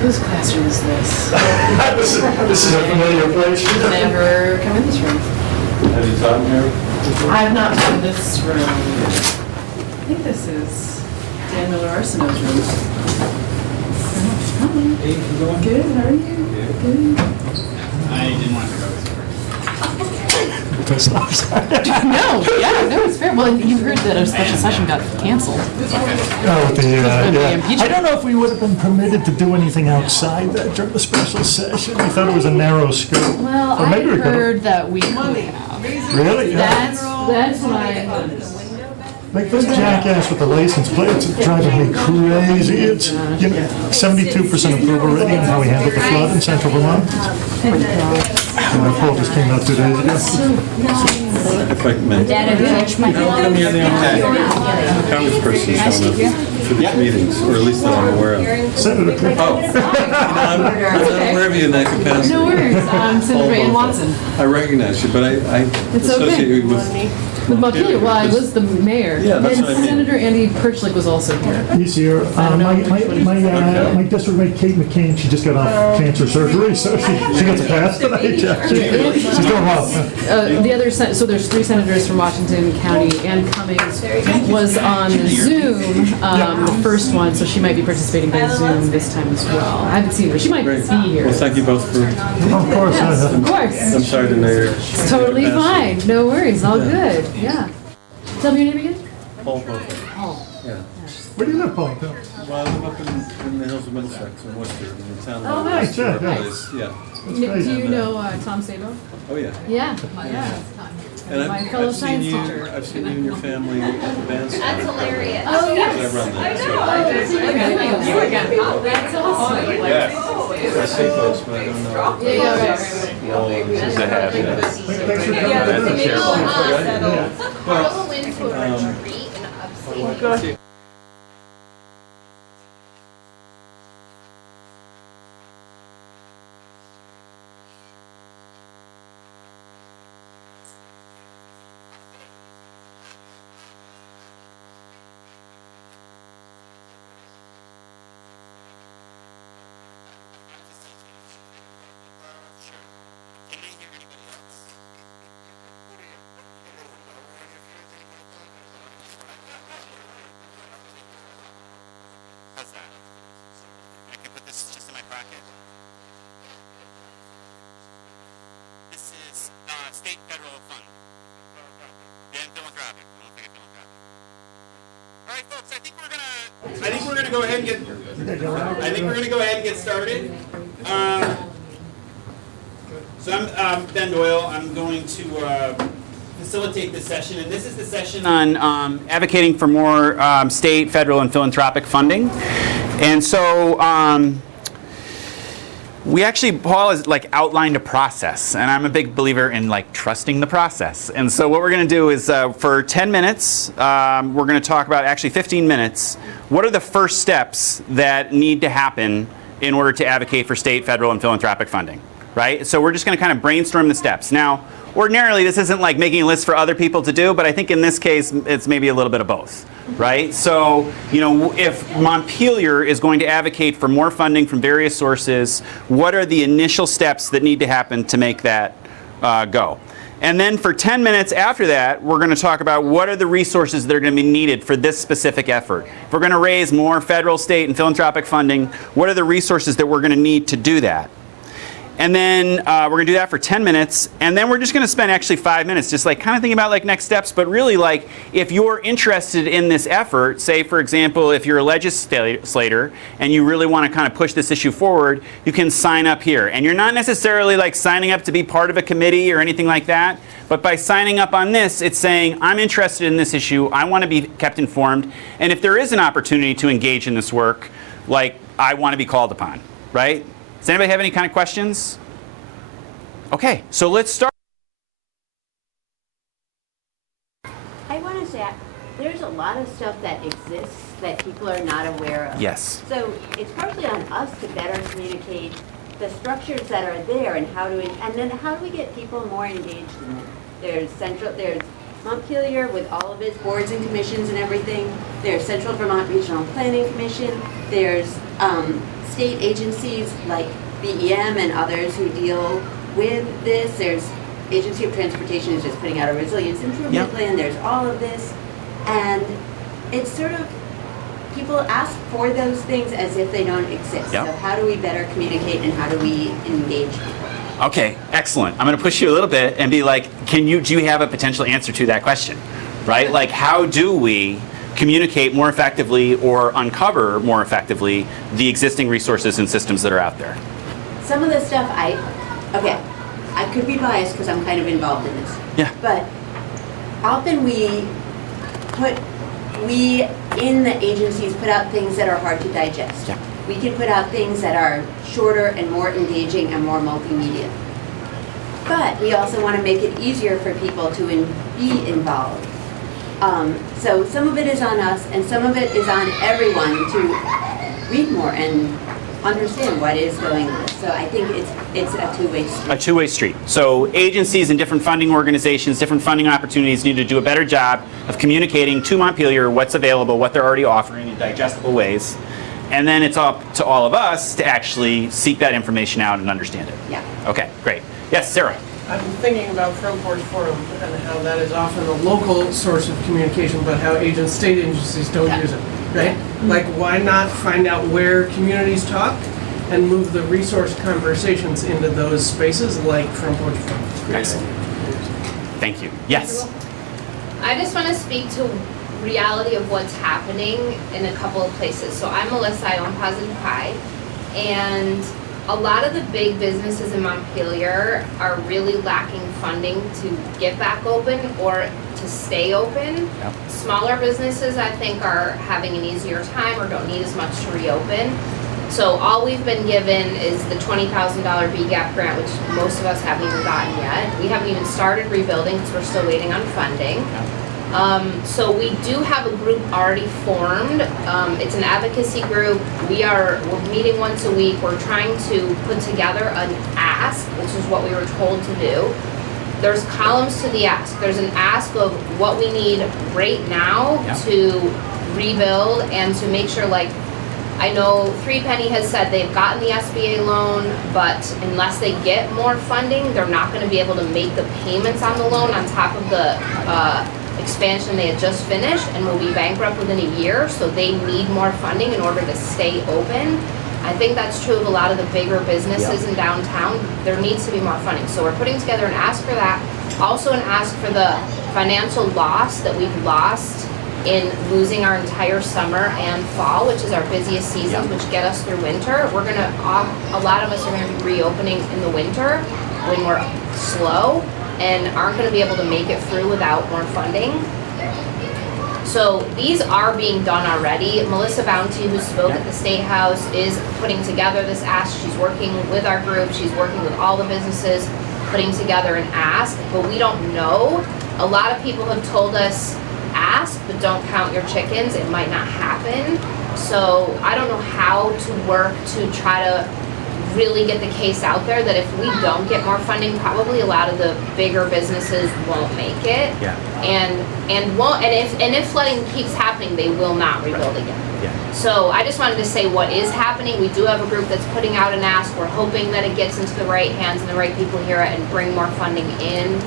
Whose classroom is this? This is a familiar place. Never come in this room. Have you taught here? I have not been in this room. I think this is Dan Miller Arsenault's room. Hey, you going? Good, how are you? Good. I didn't want to go this No, yeah, no, it's fair. Well, you heard that a special session got canceled. Oh, I don't know if we would have been permitted to do anything outside that during the special session. We thought it was a narrow scope. Well, Or I maybe we could've- heard that we could have. Really? Yeah. That's what I. Like this jackass with the license plates is driving me crazy. It's 72% approval rating on how we handled the flood in central Vermont. And the poll just came out 2 days ago. If I may. How come you're the only congressperson showing up for these meetings, or at least that I'm aware of? Senator. I'm not aware of you in that capacity. No worries. Senator Ann Watson. I recognize you, but I It's associate okay. you with With Montpelier, well, I was the mayor. Yeah, that's And what I mean. Senator Andy Perchlik was also here. He's here. My district mate, Kate McCain, she just got off cancer surgery, so she gets a pass tonight. Yeah. She's doing well. The other, so there's 3 senators from Washington County. Ann Cummings was on Zoom, the first one, so she might be participating by Zoom this time as well. I haven't seen her. She might Great. be here. Well, thank you both for, Of course. Of course. I'm sorry to know your It's totally capacity. fine. No worries. All good. Yeah. Tell me your name again? Paul Bowler. Paul. Yeah. Where do you live, Paul? Well, I live up in the hills of Middlesex in Worcester, in the town Oh, of nice, yeah, yeah. place. Yeah. Do you know Tom Sabo? Oh, yeah. Yeah. Yeah. And My fellow I've seen science you, teacher. I've seen you and your family at the band center. That's hilarious. Oh, I yes. run that. You again. That's awesome. I see folks, but I don't know. Yeah, right. This is a habit. Thanks for coming. That's a terrible. Go into a retreat in upstate. How's that? I can put this just in my pocket. This is state federal fund. And philanthropic. I don't think it's philanthropic. All right, folks. I think we're gonna go ahead and get started. So I'm Ben Doyle. I'm going to facilitate this session, and this is the session on advocating for more state, federal, and philanthropic funding. And so we actually, Paul has outlined a process, and I'm a big believer in trusting the process. And so what we're going to do is for 10 minutes, we're going to talk about, actually 15 minutes, what are the first steps that need to happen in order to advocate for state, federal, and philanthropic funding, right? So we're just going to kind of brainstorm the steps. Now, ordinarily, this isn't like making a list for other people to do, but I think in this case, it's maybe a little bit of both, right? So, if Montpelier is going to advocate for more funding from various sources, what are the initial steps that need to happen to make that go? And then for 10 minutes after that, we're going to talk about what are the resources that are going to be needed for this specific effort. If we're going to raise more federal, state, and philanthropic funding, what are the resources that we're going to need to do that? And then we're going to do that for 10 minutes. And then we're just going to spend actually 5 minutes just kind of thinking about next steps. But really if you're interested in this effort, say, for example, if you're a legislator and you really want to kind of push this issue forward, you can sign up here. And you're not necessarily signing up to be part of a committee or anything like that. But by signing up on this, it's saying, I'm interested in this issue. I want to be kept informed. And if there is an opportunity to engage in this work, I want to be called upon, right? Does anybody have any kind of questions? Okay, so let's start. I want to say, there's a lot of stuff that exists that people are not aware of. Yes. So it's partly on us to better communicate the structures that are there and and then how do we get people more engaged in it? There's Montpelier, with all of its boards and commissions and everything, there's Central Vermont Regional Planning Commission, there's state agencies like BEM and others who deal with this. There's Agency of Transportation is just putting out a resilience improvement Yep. plan. There's all of this. And it's sort of, people ask for those things as if they don't exist. Yep. So how do we better communicate and how do we engage people? Okay, excellent. I'm going to push you a little bit and be like, do you have a potential answer to that question? Right? Like, how do we communicate more effectively or uncover more effectively the existing resources and systems that are out there? Some of the stuff I could be biased because I'm kind of involved in this. Yeah. But often we in the agencies put out things that are hard to digest. Yeah. We can put out things that are shorter and more engaging and more multimedia. But we also want to make it easier for people to be involved. So some of it is on us and some of it is on everyone to read more and understand what is going on. So I think it's a two-way street. A two-way street. So agencies and different funding organizations, different funding opportunities need to do a better job of communicating to Montpelier what's available, what they're already offering in digestible ways. And then it's up to all of us to actually seek that information out and understand it. Yeah. Okay, great. Yes, Sarah. I've been thinking about Front Porch Forum and how that is often a local source of communication, but how state agencies don't use it, right? Like, why not find out where communities talk and move the resource conversations into those spaces like Front Porch Forum? Excellent. Thank you. Yes. I just want to speak to reality of what's happening in a couple of places. So I'm Melissa, I own Positive Pie, and a lot of the big businesses in Montpelier are really lacking funding to get back open or to stay open. Yep. Smaller businesses, I think, are having an easier time or don't need as much to reopen. So all we've been given is the $20,000 BGAP grant, which most of us haven't even gotten yet. We haven't even started rebuilding because we're still waiting on funding. So we do have a group already formed. It's an advocacy group. We're meeting once a week. We're trying to put together an ask, which is what we were told to do. There's columns to the ask. There's an ask of what we need right now to rebuild and to make sure, like, I know Three Penny has said they've gotten the SBA loan, but unless they get more funding, they're not going to be able to make the payments on the loan on top of the expansion they had just finished, and will be bankrupt within a year, so they need more funding in order to stay open. I think that's true of a lot of the bigger businesses in downtown. There needs to be more funding. So we're putting together an ask for that. Also an ask for the financial loss that we've lost in losing our entire summer and fall, which is our busiest seasons, which get us through winter. A lot of us are gonna be reopening in the winter when we're slow and aren't gonna be able to make it through without more funding. So these are being done already. Melissa Bounty, who spoke at the State House, is putting together this ask. She's working with our group. She's working with all the businesses, putting together an ask, but we don't know. A lot of people have told us, ask, but don't count your chickens. It might not happen. So I don't know how to work to try to really get the case out there that if we don't get more funding, probably a lot of the bigger businesses won't make it. Yeah. And if flooding keeps happening, they will not rebuild again. Yeah. So I just wanted to say what is happening. We do have a group that's putting out an ask. We're hoping that it gets into the right hands and the right people hear it and bring more funding in.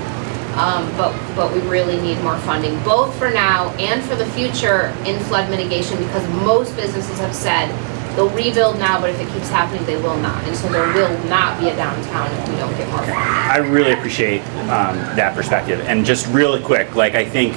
But we really need more funding, both for now and for the future in flood mitigation, because most businesses have said they'll rebuild now, but if it keeps happening, they will not. And so there will not be a downtown if we don't get more funding. I really appreciate that perspective. And just really quick, like, I think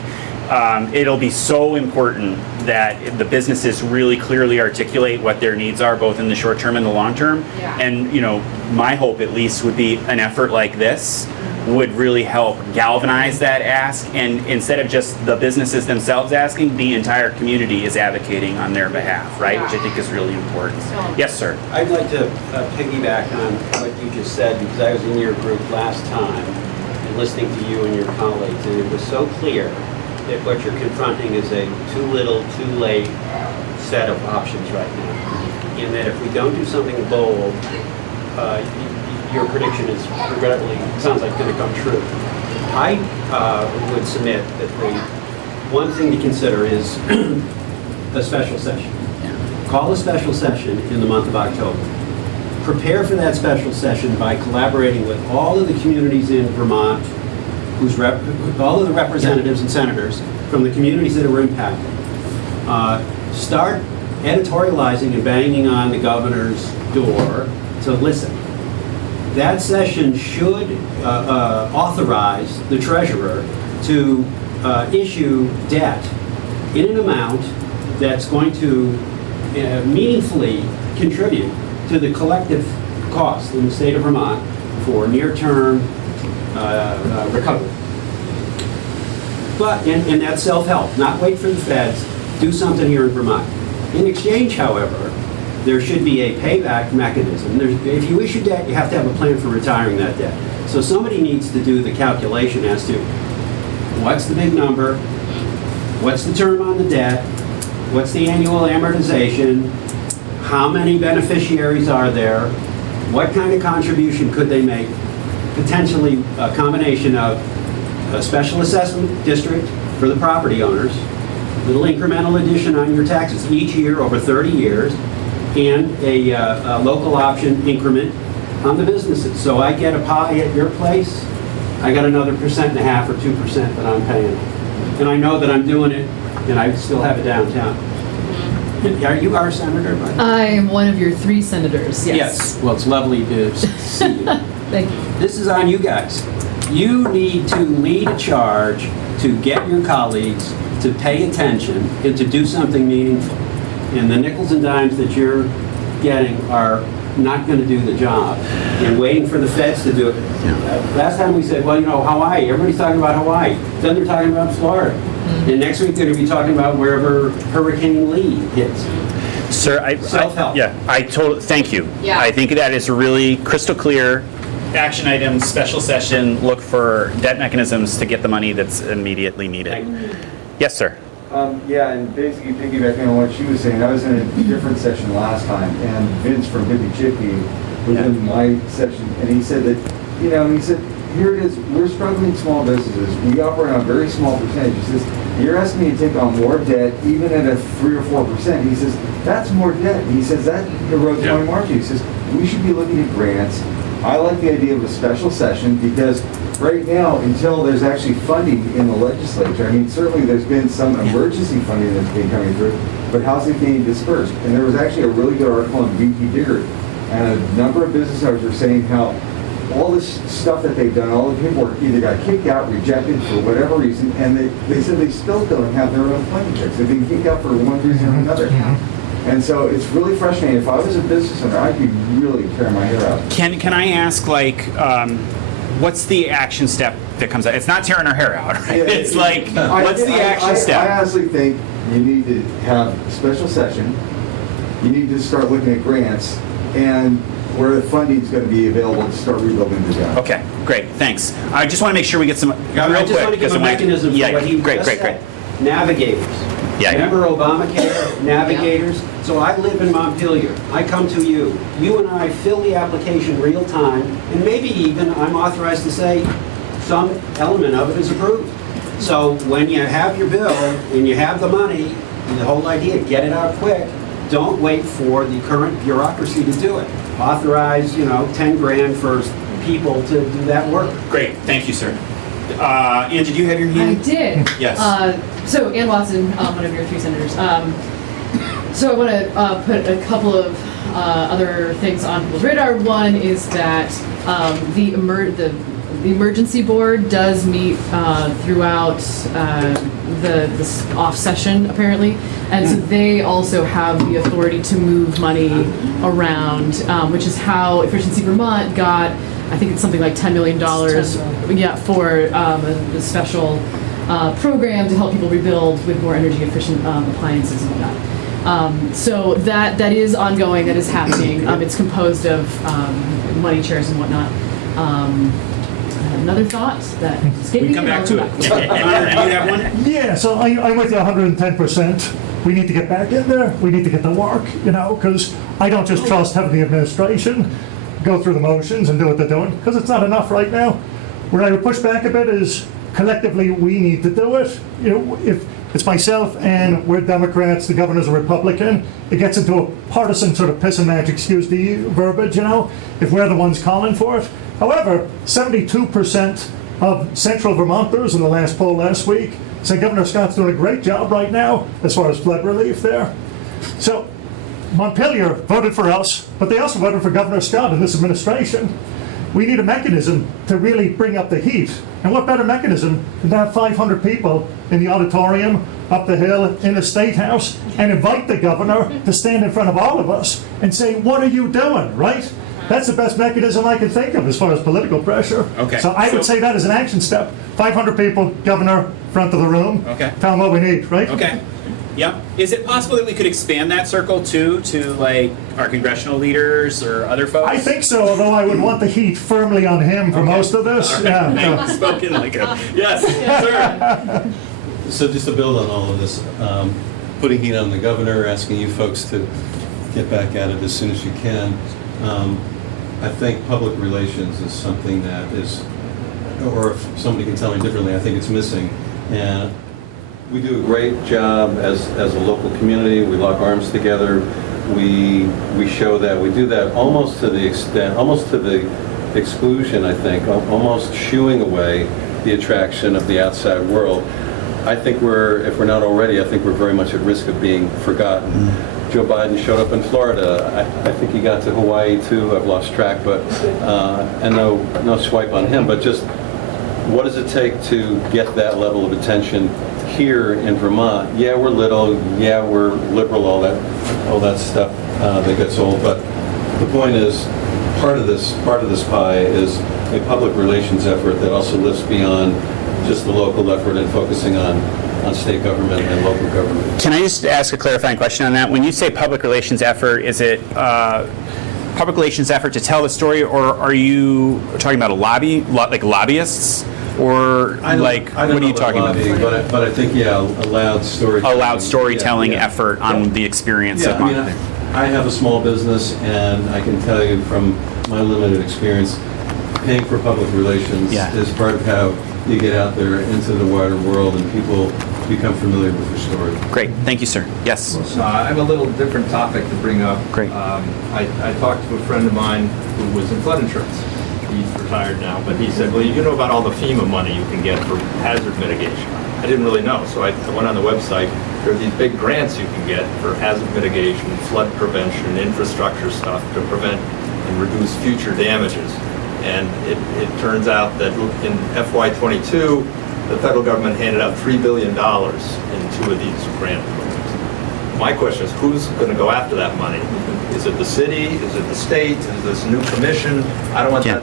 it'll be so important that the businesses really clearly articulate what their needs are, both in the short term and the long term. Yeah. And, you know, my hope at least would be an effort like this would really help galvanize that ask, and instead of just the businesses themselves asking, the entire community is advocating on their behalf, right? Yeah. Which I think is really important. So- Yes, sir. I'd like to piggyback on what you just said, because I was in your group last time and listening to you and your colleagues, and it was so clear that what you're confronting is a too little, too late set of options right now. And that if we don't do something bold, your prediction is regrettably, sounds like going to come true. I would submit that the one thing to consider is a special session. Call a special session in the month of October. Prepare for that special session by collaborating with all of the communities in Vermont, all of the representatives and senators from the communities that were impacted. Start editorializing and banging on the governor's door to listen. That session should authorize the treasurer to issue debt in an amount that's going to meaningfully contribute to the collective cost in the state of Vermont for near-term recovery. But, and that's self-help, not wait for the feds, do something here in Vermont. In exchange, however, there should be a payback mechanism. If you issue debt, you have to have a plan for retiring that debt. So somebody needs to do the calculation as to what's the big number, what's the term on the debt, what's the annual amortization, how many beneficiaries are there, what kind of contribution could they make, potentially a combination of a special assessment district for the property owners, little incremental addition on your taxes each year over 30 years, and a local option increment on the businesses. So I get a pie at your place, I got another 1.5% or 2% that I'm paying. And I know that I'm doing it, and I still have it downtown. Are you our senator? I am one of your 3 senators, yes. Yes. Well, it's lovely to see you. Thank you. This is on you guys. You need to lead a charge to get your colleagues to pay attention and to do something meaningful. And the nickels and dimes that you're getting are not going to do the job. And waiting for the feds to do it. Last time we said, well, you know, Hawaii. Everybody's talking about Hawaii. Then they're talking about Florida. And next week they're going to be talking about wherever Hurricane Lee hits. Sir, Self-help. thank you. Yeah. I think that is really crystal clear. Action items, special session, look for debt mechanisms to get the money that's immediately needed. Yes, sir. Yeah, and basically piggybacking on what she was saying, I was in a different session last time, and Vince from Hippie Chippy was in my session, and he said that, you know, he said, here it is, we're struggling small businesses, we operate on a very small percentage. He says, you're asking me to take on more debt, even at a 3 or 4%. He says, that's more debt. He says, that erodes my margin. He says, we should be looking at grants. I like the idea of a special session because right now, until there's actually funding in the legislature, I mean, certainly there's been some emergency funding that's been coming through, but how's it being dispersed? And there was actually a really good article in VP Digger, and a number of business owners are saying how all this stuff that they've done, all the people either got kicked out, rejected for whatever reason, and they said they still don't have their own funding checks. They've been kicked out for one reason or another. And so it's really frustrating. If I was a business owner, I'd be really tearing my hair out. Can I ask, like, what's the action step that comes out? It's not tearing our hair out, right? It's like, what's the action step? I honestly think you need to have a special session. You need to start looking at grants and where the funding is going to be available to start rebuilding the town. Okay, great, thanks. I just want to make sure we get some real quick. I just want to give a mechanism for what he great, just great, said. Navigators. Yeah. Remember Obamacare, navigators? So I live in Montpelier. I come to you. You and I fill the application real time, and maybe even I'm authorized to say some element of it is approved. So when you have your bill and you have the money, the whole idea, get it out quick. Don't wait for the current bureaucracy to do it. Authorize, 10 grand for people to do that work. Great, thank you, sir. Ann, did you have your hand? I did. Yes. So Ann Watson, one of your 3 senators. So I want to put a couple of other things on people's radar. One is that the emergency board does meet throughout the off session apparently, and so they also have the authority to move money around, which is how Efficiency Vermont got, I think it's something like $10 million, for a special program to help people rebuild with more energy efficient appliances and whatnot. So that is ongoing, that is happening. It's composed of money chairs and whatnot. Another thought that We can come back to it. Do you have one? Yeah, so I'm with you 110%. We need to get back in there. We need to get to work, because I don't just trust having the administration go through the motions and do what they're doing, because it's not enough right now. Where I would push back a bit is collectively we need to do it. You know, if it's myself and we're Democrats, the governor's a Republican, it gets into a partisan sort of piss and match, excuse the verbiage, you know, if we're the ones calling for it. However, 72% of central Vermonters in the last poll last week say Governor Scott's doing a great job right now as far as flood relief there. So Montpelier voted for us, but they also voted for Governor Scott in this administration. We need a mechanism to really bring up the heat. And what better mechanism than to have 500 people in the auditorium, up the hill, in the State House, and invite the governor to stand in front of all of us and say, what are you doing, right? That's the best mechanism I can think of as far as political pressure. Okay. So I would say that as an action step. 500 people, governor, front of the room. Okay. Tell them what we need, right? Okay. Yep. Is it possible that we could expand that circle too to like our congressional leaders or other folks? I think so, although I would want the heat firmly on him for most of this. All right. Yeah. Spoken like a yes, sir. So just to build on all of this, putting heat on the governor, asking you folks to get back at it as soon as you can. I think public relations is something that is, or if somebody can tell me differently, I think it's missing. And we do a great job as a local community. We lock arms together. We show that. We do that almost to the extent, almost to the exclusion, I think, almost shooing away the attraction of the outside world. I think if we're not already, I think we're very much at risk of being forgotten. Joe Biden showed up in Florida. I think he got to Hawaii too. I've lost track, but and no swipe on him. But just what does it take to get that level of attention here in Vermont? Yeah, we're little. Yeah, we're liberal. All that stuff that gets old. But the point is, part of this pie is a public relations effort that also lifts beyond just the local effort and focusing on state government and local government. Can I just ask a clarifying question on that? When you say public relations effort, is it public relations effort to tell the story, or are you talking about like lobbyists? Or what are you talking about? But I think, yeah, a loud storytelling. A loud storytelling effort on the experience of Montpelier. I have a small business, and I can tell you from my limited experience, paying for public relations is part of how you get out there into the wider world and people become familiar with your story. Great, thank you, sir. Yes. I have a little different topic to bring up. Great. I talked to a friend of mine who was in flood insurance. He's retired now, but he said, well, you know about all the FEMA money you can get for hazard mitigation. I didn't really know, so I went on the website. There are these big grants you can get for hazard mitigation, flood prevention, infrastructure stuff to prevent and reduce future damages. And it turns out that in FY22, the federal government handed out $3 billion in 2 of these grant programs. My question is, who's going to go after that money? Is it the city? Is it the state? Is this new commission? I don't want that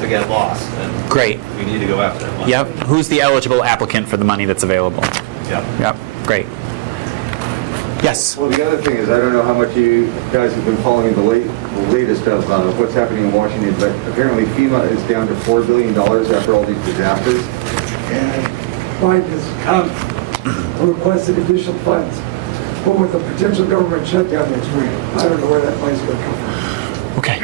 to get lost. And great. We need to go after that money. Yep. Who's the eligible applicant for the money that's available? Yep. Great. Yes. Well, the other thing is, I don't know how much you guys have been following the latest of what's happening in Washington, but apparently FEMA is down to $4 billion after all these disasters. And Biden has requested additional funds. But with the potential government shutdown next week, I don't know where that money's going to come from. Okay.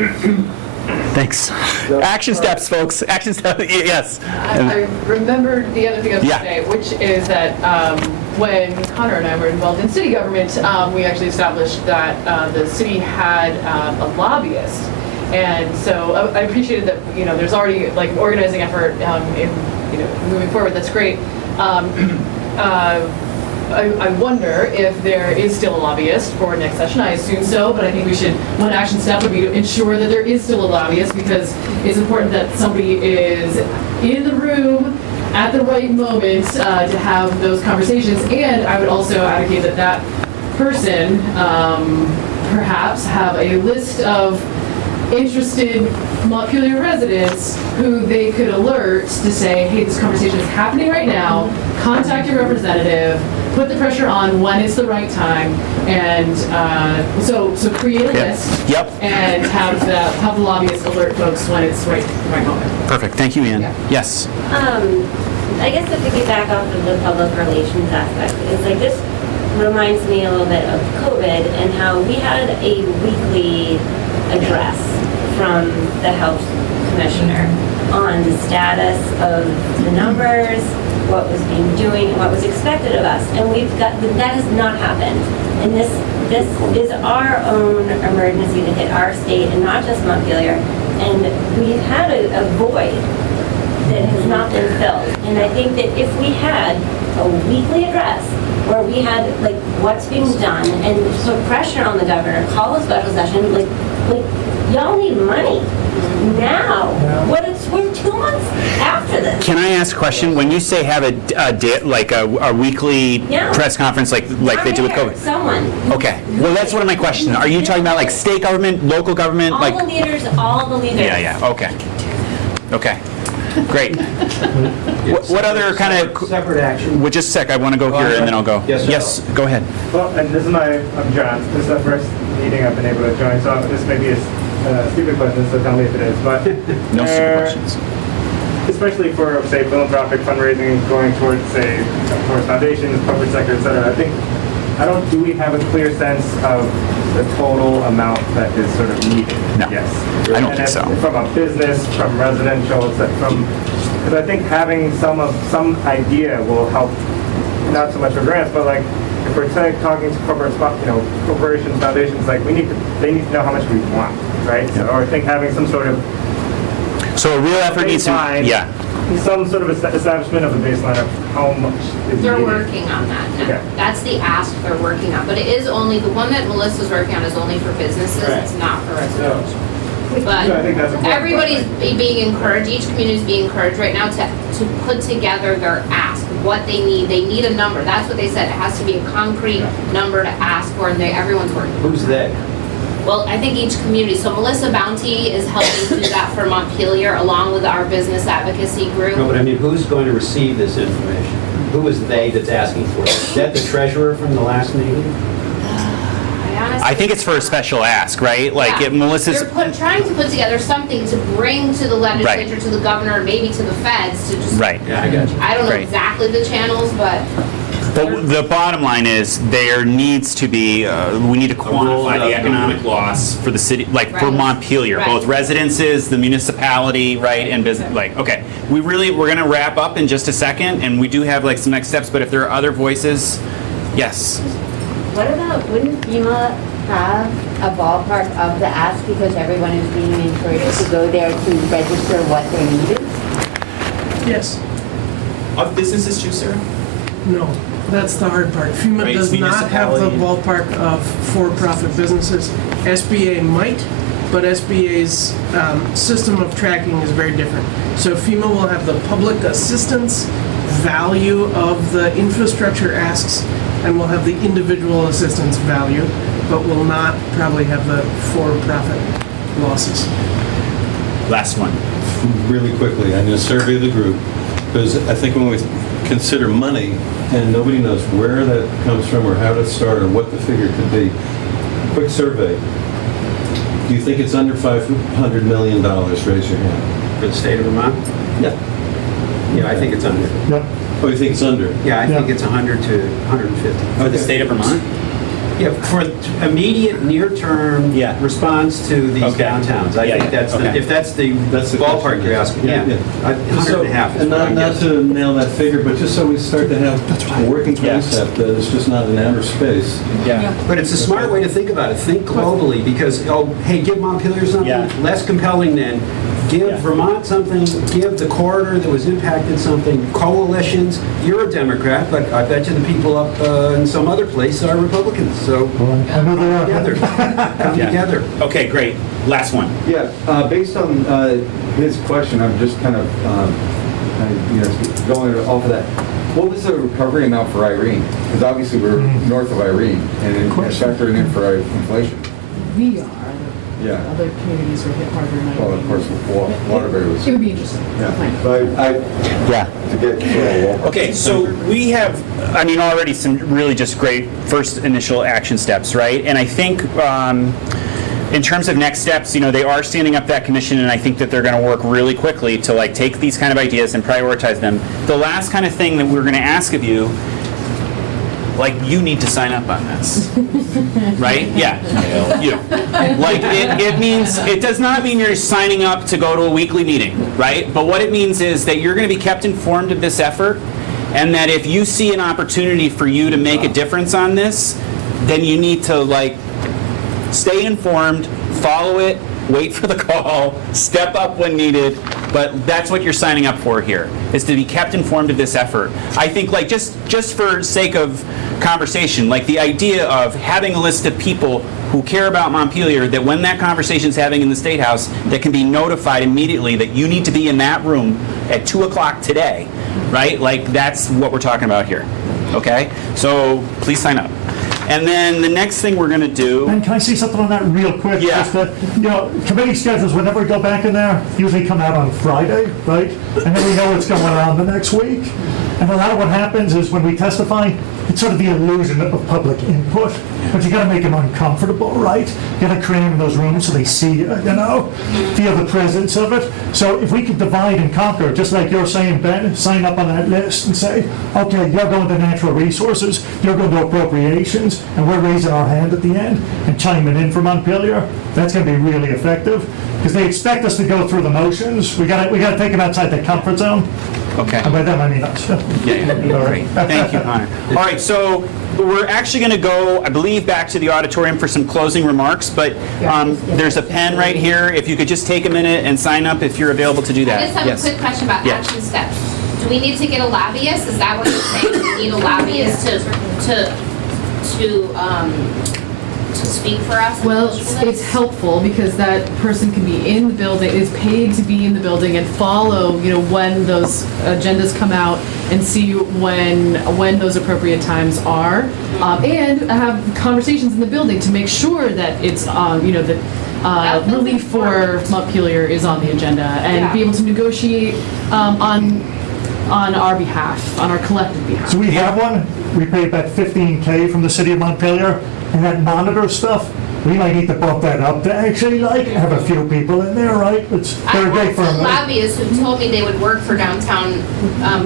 Thanks. Action steps, folks. Action steps. Yes. I remembered the other thing I was going to say, which is that when Connor and I were involved in city government, we actually established that the city had a lobbyist. And so I appreciated that, there's already like an organizing effort in, moving forward. That's great. I wonder if there is still a lobbyist for next session. I assume so, but I think one action step would be to ensure that there is still a lobbyist, because it's important that somebody is in the room at the right moment to have those conversations. And I would also advocate that person perhaps have a list of interested Montpelier residents who they could alert to say, hey, this conversation is happening right now, contact your representative, put the pressure on when it's the right time, and so create a list and have the lobbyists alert folks when it's the right moment. Perfect. Thank you, Ian. Yes. I guess to piggyback off of the public relations aspect, it's like this reminds me a little bit of COVID and how we had a weekly address from the health commissioner. on the status of the numbers, what was being doing, what was expected of us. And that has not happened. And this is our own emergency that hit our state and not just Montpelier. And we've had a void that has not been filled. And I think that if we had a weekly address where we had like what's being done and put pressure on the governor, call a special session, like y'all need money now. We're 2 months after this. Can I ask a question? When you say have a weekly Yeah. press conference like they do with COVID? Someone. Okay. Well, that's one of my questions. Are you talking about like state government, local government? All the leaders. Yeah. Okay. Okay. Great. What other kind of Separate action. Well, just a sec. I want to go here and then I'll go. Yes, sir. Yes. Go ahead. Well, and I'm John. This is the first meeting I've been able to join, so this may be a stupid question, so tell me if it is. But No stupid questions. especially for, say, philanthropic fundraising going towards, say, towards foundations, public sector, et cetera, do we have a clear sense of the total amount that is sort of needed? No. Yes. I don't And think so. From a business, from residential, because I think having some idea will help, not so much for grants, but like, if we're talking to corporations, foundations, like they need to know how much we want, right? So, or I think having some sort of So a real effort needs to. baseline, Yeah. some sort of establishment of a baseline of how much is They're needed. working on that now. Okay. That's the ask they're working on, but it is only, the one that Melissa's working on is only for businesses, Right. it's not for residential. So I think that's important, Everybody's but, being encouraged, each community is being encouraged right now to put together their ask, what they need. They need a number. That's what they said. It has to be a concrete number to ask for, and everyone's working. Who's they? Well, I think each community, so Melissa Bounty is helping do that for Montpelier, along with our business advocacy group. No, but I mean, who's going to receive this information? Who is they that's asking for it? Is that the treasurer from the last meeting? I think it's for a special ask, right? Like Yeah. Melissa's. They're trying to put together something to bring to the legislature, to the governor, and maybe to the feds to just. Right. Yeah, I got you. I don't know Right. exactly the channels, but But the bottom line is there needs to be, we need to quantify the economic loss for the city, like for Right. Montpelier, Right. both residences, the municipality, right, and business, like, okay. We're gonna wrap up in just a second, and we do have like some next steps, but if there are other voices, yes. What about, wouldn't FEMA have a ballpark of the ask because everyone is being encouraged to go there to register what their need is? Yes. Of businesses too, Sarah? No, that's the hard part. FEMA Right, does not have the municipality. ballpark of for-profit businesses. SBA might, but SBA's system of tracking is very different. So FEMA will have the public assistance value of the infrastructure asks, and will have the individual assistance value, but will not probably have the for-profit losses. Last one. Really quickly, I'm going to survey the group, because I think when we consider money, and nobody knows where that comes from or how to start or what the figure could be, quick survey. Do you think it's under $500 million? Raise your hand. For the state of Vermont? Yeah. Yeah, I think it's under. Yeah. Oh, you think it's under? Yeah, I think Yeah. it's 100 to 150. For the state of Vermont? Yeah, for immediate near-term Yeah. response to these Okay. downtowns. I Yeah, think yeah. that's Okay. if that's the That's the ballpark question. you're asking. Yeah, Yeah. 100 and a half is And what not, I'm not guessing. to nail that figure, but just so we start to have a working Yeah. concept that it's just not an outer space. Yeah. But it's a smart way to think about it. Think globally, because, oh, hey, give Montpelier something Yeah. less compelling than give Yeah. Vermont something, give the corridor that was impacted something, coalitions. You're a Democrat, but I bet you the people up in some other place are Republicans. So Well, I know they are. together, come Yeah. together. Okay, great. Last one. Yeah, based on his question, I'm just kind of, going off of that. What was the recovery amount for Irene? Because obviously we're north of Irene, and factoring in for inflation. We are. Yeah. Other communities are hit harder than Well, of course, Waterbury was. It would be interesting. Yeah. Fine. But Yeah. to get. Okay, so we have, I mean, already some really just great first initial action steps, right? And I think in terms of next steps, they are standing up that commission, and I think that they're going to work really quickly to like take these kind of ideas and prioritize them. The last kind of thing that we're going to ask of you like you need to sign up on this, right? Yeah, you. Like it means, it does not mean you're signing up to go to a weekly meeting, right? But what it means is that you're going to be kept informed of this effort, and that if you see an opportunity for you to make a difference on this, then you need to like stay informed, follow it, wait for the call, step up when needed. But that's what you're signing up for here, is to be kept informed of this effort. I think like just for sake of conversation, like the idea of having a list of people who care about Montpelier, that when that conversation's having in the State House, that can be notified immediately that you need to be in that room at 2 o'clock today, right? Like that's what we're talking about here, okay? So please sign up. And then the next thing we're going to do... Ben, can I say something on that real quick? Yeah. Just that, committee schedules, whenever we go back in there, usually come out on Friday, right? And then we know what's going on the next week. And a lot of what happens is when we testify, it's sort of the illusion of public input. But you got to make them uncomfortable, right? You got to create them in those rooms so they see you, feel the presence of it. So if we could divide and conquer, just like you're saying, Ben, sign up on that list and say, okay, you're going to natural resources, you're going to appropriations, and we're raising our hand at the end and chiming in for Montpelier. That's going to be really effective because they expect us to go through the motions. We got to take them outside the comfort zone. Okay. And by that I mean us. Yeah. Great. Thank you, Connor. All right, so we're actually going to go, I believe, back to the auditorium for some closing remarks, but there's a pen right here. If you could just take a minute and sign up if you're available to do that. I just have a quick question about action steps. Do we need to get a lobbyist? Is that what you're saying? Do we need a lobbyist to speak for us? Well, it's helpful because that person can be in the building, is paid to be in the building and follow, when those agendas come out and see when those appropriate times are, and have conversations in the building to make sure that it's, that relief for Montpelier is on the agenda and be able to negotiate on our behalf, on our collective behalf. So we have one. We pay about $15K from the city of Montpelier, and that monitor stuff, we might need to bump that up to actually have a few people in there, right? They're a great firm. Lobbyists who told me they would work for downtown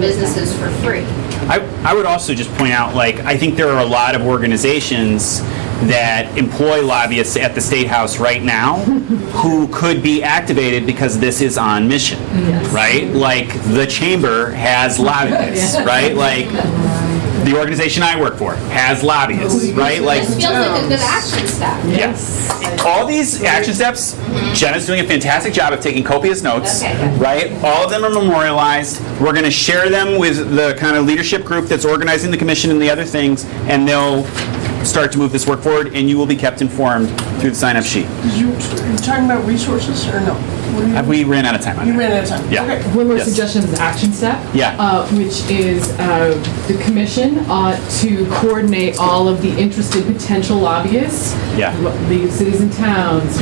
businesses for free. I would also just point out, I think there are a lot of organizations that employ lobbyists at the State House right now who could be activated because this is on mission, right? Like the chamber has lobbyists, right? Like the organization I work for has lobbyists, right? Like this feels like a good action step. Yes. All these action steps, Jenna's doing a fantastic job of taking copious notes, right? All of them are memorialized. We're going to share them with the kind of leadership group that's organizing the commission and the other things, and they'll start to move this work forward, and you will be kept informed through the sign-up sheet. Are you talking about resources or no? We ran out of time on that. You ran out of time? Yeah. Okay. One more suggestion is action step, which is the commission ought to coordinate all of the interested potential lobbyists, League of Cities and Towns,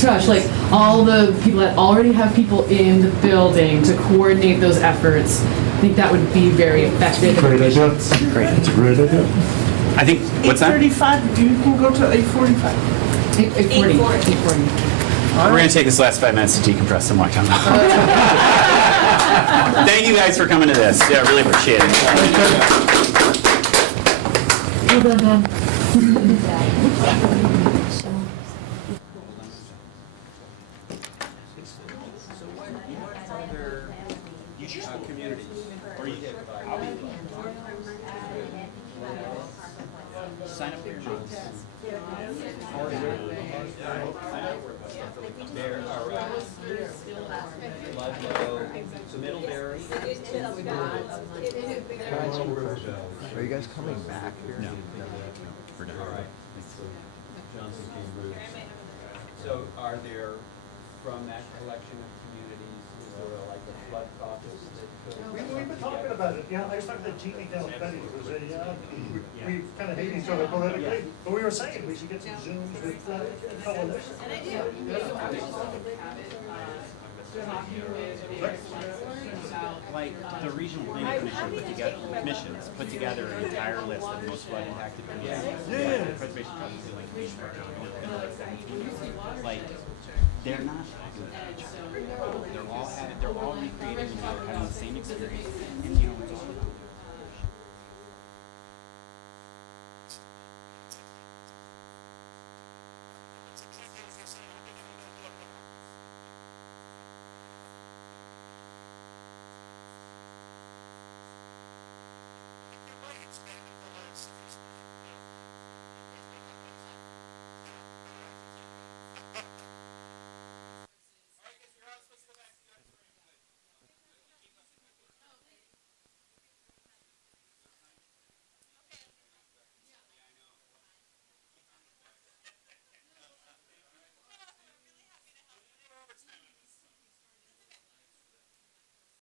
Trust, like all the people that already have people in the building to coordinate those efforts. I think that would be very effective. Great idea. Great. It's a great idea. I think, what's that? 8:35, you can go to 8:45. 8:40. We're going to take this last 5 minutes to decompress some more time. Thank you guys for coming to this. Yeah, I really appreciate it. Well done, Sign up for your notes. So Middlebury. Are you guys coming back here? No. We're done. All right. Johnson Cambridge. So are there, from that collection of communities, is there like a flood caucus that could? We've been talking about it. I was talking to Jeannie down Betty, who was we kind of hate each other politically, but we were saying we should get some Zooms with coalition. And I do. Like the regional planning commissions put together an entire list of the most flood impacted communities. Yeah. Preservation Trust is like they're not doing each other. They're all recreating and having the same experience. And